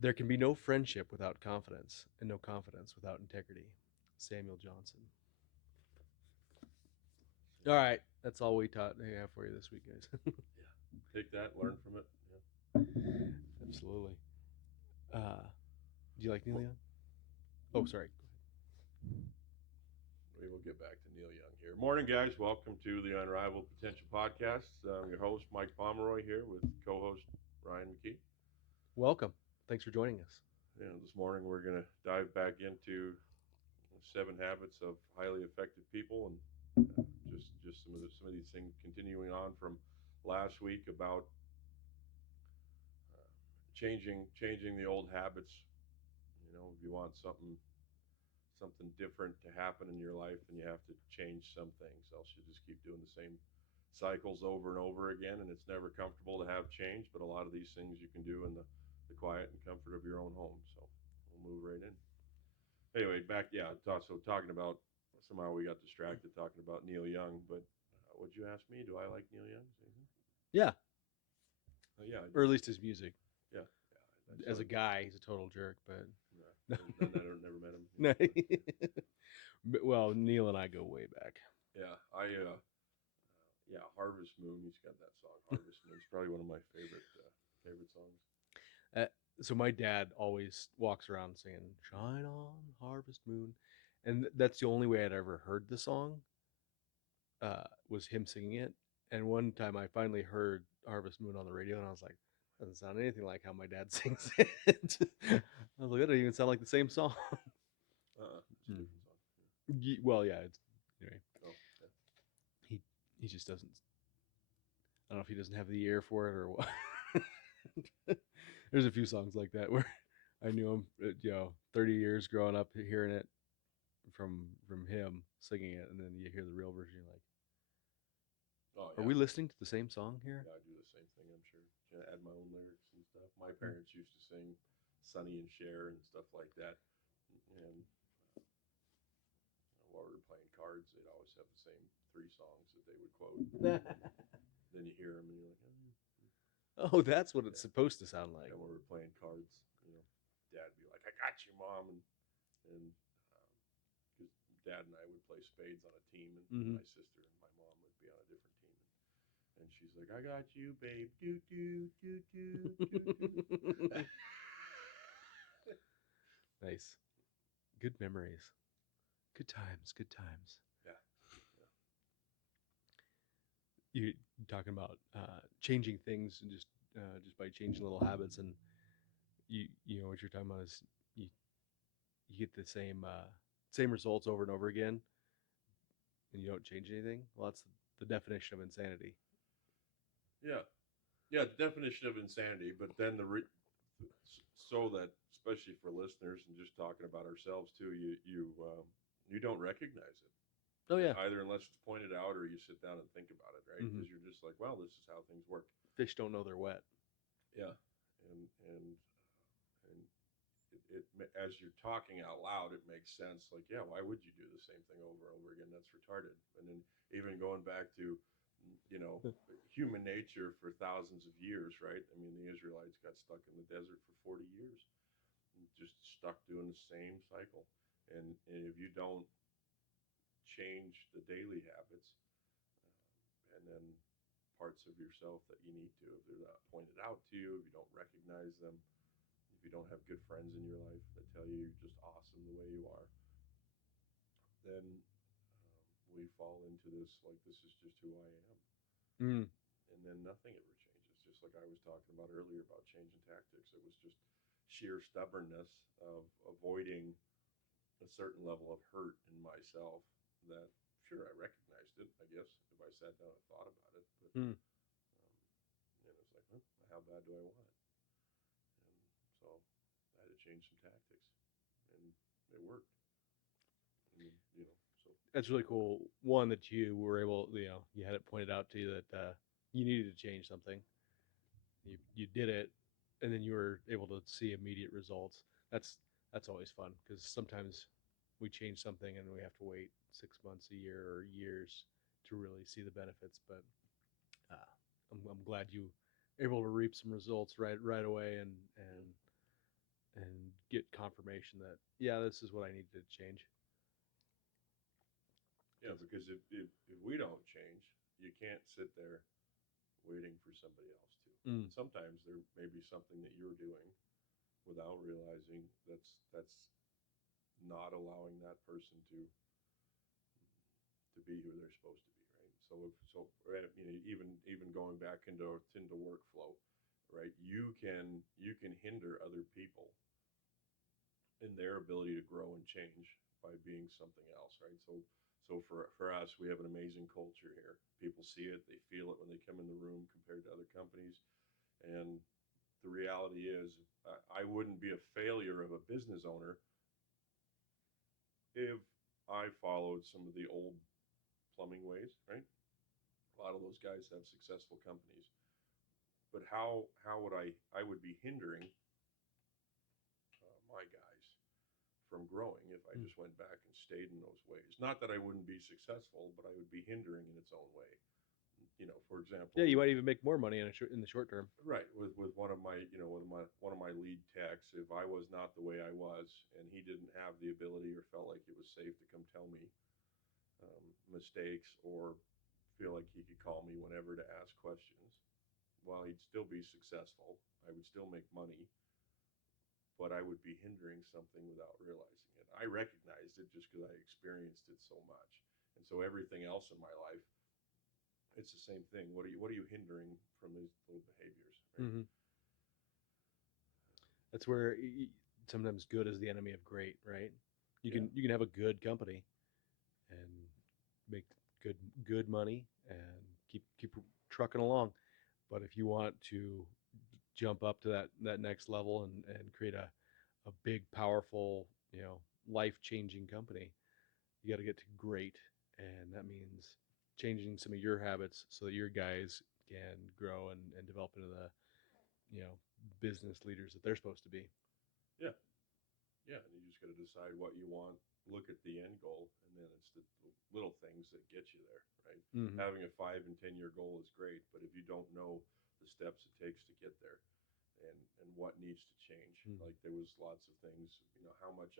There can be no friendship without confidence, and no confidence without integrity. Samuel Johnson. All right, that's all we taught have for you this week, guys. Take that, learn from it. Absolutely. Do you like Neil Young? Oh, sorry. We will get back to Neil Young here. Morning, guys. Welcome to the Unrivaled Potential Podcast. I'm your host, Mike Pomeroy, here with co-host Ryan McKee. Welcome. Thanks for joining us. And this morning we're going to dive back into 7 habits of highly effective people, and just some of these things continuing on from last week about changing the old habits. You know, if you want something different to happen in your life, then you have to change some things. Else you just keep doing the same cycles over and over again, and it's never comfortable to have change. But a lot of these things you can do in the quiet and comfort of your own home. So we'll move right in. Anyway, back so talking about somehow we got distracted talking about Neil Young, but would you ask me? Do I like Neil Young? Yeah, Yeah, I or do. at least his music. Yeah, As a guy, he's a total jerk, but yeah. I never met him. no. Well, Neil and I go way back. Yeah, Harvest Moon. He's got that song, Harvest Moon. It's probably one of my favorite songs. Uh, so my dad always walks around saying "Shine on, Harvest Moon," and that's the only way I'd ever heard the song. Was him singing it. And one time I finally heard Harvest Moon on the radio, and I was like, doesn't sound anything like how my dad sings it. I was like, that doesn't even sound like the same song. It's a different song. Well, yeah. It's, anyway, Oh, yeah. he he just doesn't. I don't know if he doesn't have the ear for it or what. There's a few songs like that where I knew him, 30 years growing up hearing it from him singing it, and then you hear the real version, you're like, Oh, are yeah. we listening to the same song here? Yeah, I do the same thing. I'm sure. Add my own lyrics and stuff. My parents used to sing Sonny and Cher and stuff like that. And while we were playing cards, they'd always have the same 3 songs that they would quote. Then you hear them and you're like, Oh, that's what it's yeah. supposed to sound like. And when we were playing cards, Dad'd be like, "I got you, Mom," and because Dad and I would play spades on a team, and Mm-hmm. my sister and my mom would be on a different team, and she's like, "I got you, babe, do do do do do." Nice. Good memories. Good times. Good times. Yeah, You talking about changing things and just by changing little habits, and you know what you're talking about is you you get the same results over and over again, and you don't change anything. Well, that's the definition of insanity. yeah, yeah. The definition of insanity, but then so that especially for listeners and just talking about ourselves too, you don't recognize it. Oh yeah. Either unless it's pointed out or you sit down and think about it, right? Mm-hmm. Because you're just like, well, this is how things work. Fish don't know they're wet. Yeah, and it as you're talking out loud, it makes sense. Like, yeah, why would you do the same thing over and over again? That's retarded. And then even going back to, you know, human nature for thousands of years, right? I mean, the Israelites got stuck in the desert for 40 years, just stuck doing the same cycle. And if you don't change the daily habits, and then parts of yourself that you need to, if they're not pointed out to you, if you don't recognize them, if you don't have good friends in your life that tell you you're just awesome the way you are, then we fall into this like this is just who I am, Mm. and then nothing ever changes. Just like I was talking about earlier about changing tactics, it was just sheer stubbornness of avoiding a certain level of hurt in myself that sure I recognized it, I guess, if I sat down and thought about it, but Mm. and it's like, well, how bad do I want it? And so I had to change some tactics, and it worked. And, so That's really cool. One, that you were able, you had it pointed out to you that you needed to change something. You did it, and then you were able to see immediate results. That's always fun because sometimes we change something and we have to wait 6 months, a year, or years to really see the benefits. But I'm glad you were able to reap some results right away, and and get confirmation that, yeah, this is what I need to change. Yeah, because if we don't change, you can't sit there waiting for somebody else to. Mm. And sometimes there may be something that you're doing without realizing that's not allowing that person to be who they're supposed to be, right? So if so, right, you know, even going back into workflow, right? You can hinder other people in their ability to grow and change by being something else, right? So for us, we have an amazing culture here. People see it, they feel it when they come in the room compared to other companies, and the reality is, I wouldn't be a failure of a business owner if I followed some of the old plumbing ways, right? A lot of those guys have successful companies, but how would I would be hindering my guys from growing if I Mm. just went back and stayed in those ways. Not that I wouldn't be successful, but I would be hindering in its own way. You know, for Yeah, example, you might even make more money in the short term. right, with one of my, one of my lead techs, if I was not the way I was and he didn't have the ability or felt like it was safe to come tell me mistakes, or feel like he could call me whenever to ask questions, while he'd still be successful, I would still make money, but I would be hindering something without realizing it. I recognized it just because I experienced it so much. And so everything else in my life, it's the same thing. What are you hindering from these little behaviors, right? Mm-hmm. That's where sometimes good is the enemy of great, right? You Yeah. can have a good company and make good money and keep trucking along. But if you want to jump up to that next level and create a big, powerful, life changing company, you got to get to great, and that means changing some of your habits so that your guys can grow and develop into the you know business leaders that they're supposed to be. Yeah. Yeah. And you just got to decide what you want, look at the end goal, and then it's the little things that get you there, right? Mm-hmm. Having a 5 and 10 year goal is great, but if you don't know the steps it takes to get there, and what needs to change, Mm-hmm. like there was lots of things, how much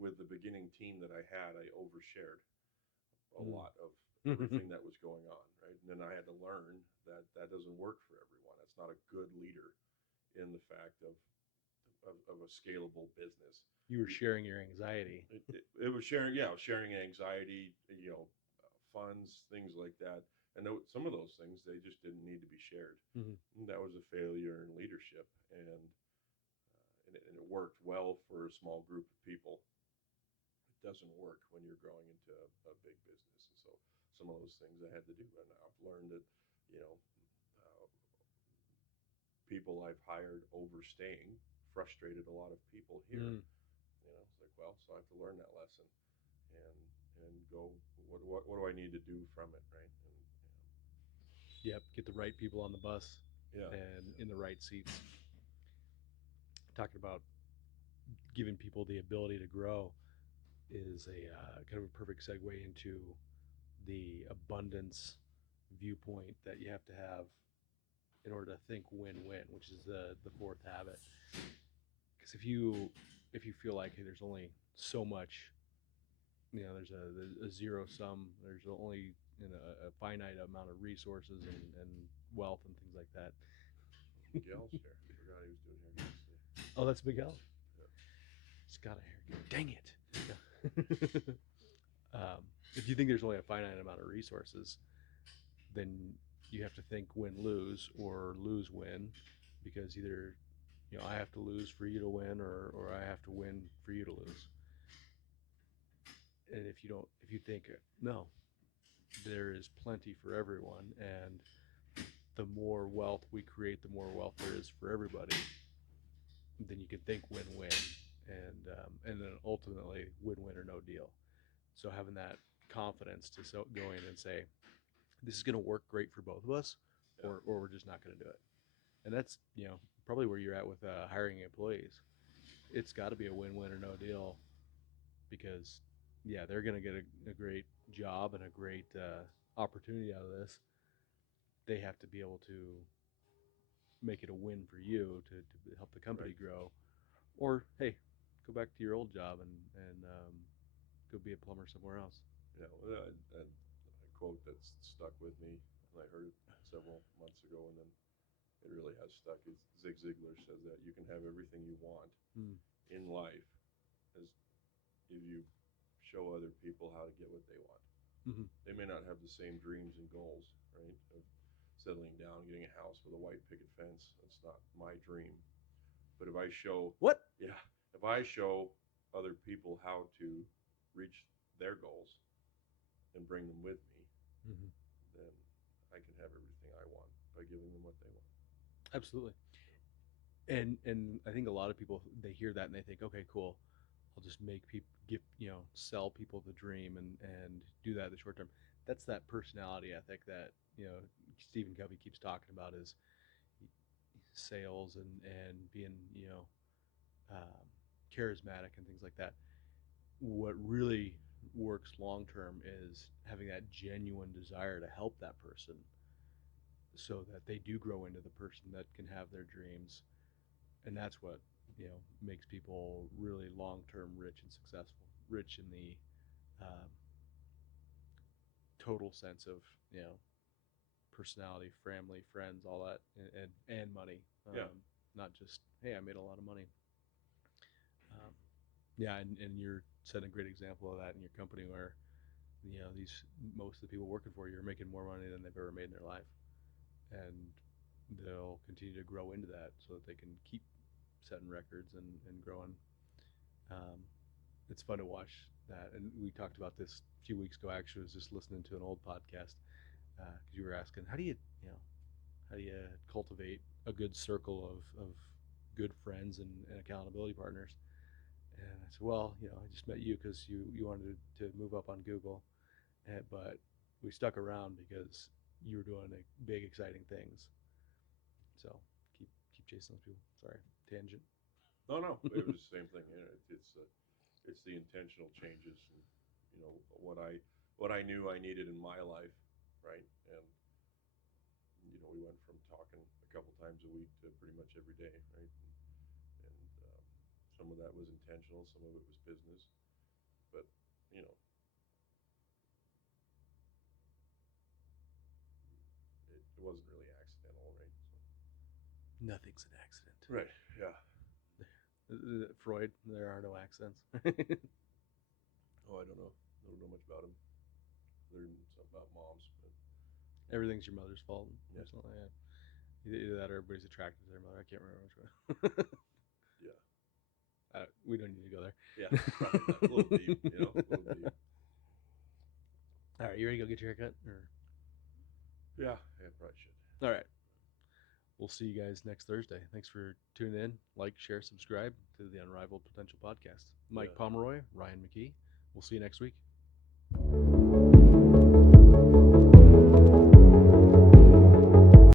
with the beginning team that I had, I overshared a lot of Mm-hmm. everything that was going on, right? And then I had to learn that that doesn't work for everyone. That's not a good leader in the fact of a scalable business. You were sharing your anxiety. It was sharing, yeah, sharing anxiety, funds, things like that. And some of those things, they just didn't need to be shared. Mm-hmm. And that was a failure in leadership, and it worked well for a small group of people. It doesn't work when you're growing into a big business. And so some of those things I had to do, and I've learned that, you know, uh, people I've hired overstaying frustrated a lot of people here. Mm. It's like, well, so I have to learn that lesson, and go, what do I need to do from it, right? And Yep, get the right people on the bus yeah, and in the right seats. Talking about giving people the ability to grow is a kind of a perfect segue into the abundance viewpoint that you have to have in order to think win-win, which is the fourth habit. Because if you feel like, hey, there's only so much, there's a zero sum, there's only a finite amount of resources and wealth and things like that. Miguel's here. I forgot he was doing haircuts today. Oh, that's Miguel. Yeah. He's got a haircut. Dang it. If you think there's only a finite amount of resources, then you have to think win lose or lose win, because either I have to lose for you to win, or I have to win for you to lose. And if you think no, there is plenty for everyone, and the more wealth we create, the more wealth there is for everybody, then you can think win-win, and then ultimately win-win or no deal. So having that confidence to go in and say, this is going to work great for both of us, Yeah. or we're just not going to do it. And that's probably where you're at with hiring employees. It's got to be a win-win or no deal, because yeah, they're going to get a great job and a great opportunity out of this. They have to be able to make it a win for you to help the company Right. grow. Or hey, go back to your old job and go be a plumber somewhere else. You know, and a quote that's stuck with me, and I heard it several months ago, and then it really has stuck. Is Zig Ziglar says that you can have everything you want Mm. in life as if you show other people how to get what they want. Mm-hmm. They may not have the same dreams and goals, right? Of settling down, getting a house with a white picket fence. That's not my dream. But if I show, What? yeah, if I show other people how to reach their goals and bring them with me, Mm-hmm. then I can have everything I want by giving them what they want. Absolutely. And I think a lot of people, they hear that and they think, okay, cool, I'll just make people give, sell people the dream and do that in the short term. That's that personality ethic that Stephen Covey keeps talking about, is sales and being um, charismatic and things like that. What really works long term is having that genuine desire to help that person so that they do grow into the person that can have their dreams. And that's what makes people really long term rich and successful, rich in the um, total sense of personality, family, friends, all that, and money. Yeah, Not just, hey, I made a lot of money. um, yeah, and you're setting a great example of that in your company, where these, most of the people working for you are making more money than they've ever made in their life, and they'll continue to grow into that so that they can keep setting records and growing. um, it's fun to watch that. And we talked about this a few weeks ago. Actually, I was just listening to an old podcast because you were asking, how do you cultivate a good circle of good friends and accountability partners. And I said, well, I just met you because you wanted to move up on Google, but we stuck around because you were doing big, exciting things. So keep chasing those people. Sorry, tangent. no, no, it was the same thing. You know, it's the intentional changes, and what I knew I needed in my life, right? And we went from talking a couple times a week to pretty much every day, right? And some of that was intentional, some of it was business, but you know, it wasn't really accidental, right? Nothing's an accident. So, right, yeah. Freud, there are no accidents. Oh, I don't know much about him. Learned something about moms, but Everything's your mother's fault yeah, or something like that. Either that or everybody's attracted to their mother. I can't remember which one. yeah, We don't need to go yeah. Probably not. A little deep, there. a little deep. All right, you ready to go get your haircut? Yeah, yeah, probably should. All right, we'll see you guys next Thursday. Thanks for tuning in. Like, share, subscribe to the Unrivaled Potential Podcast. Mike Yeah. Pomeroy, Ryan McKee. We'll see you next week.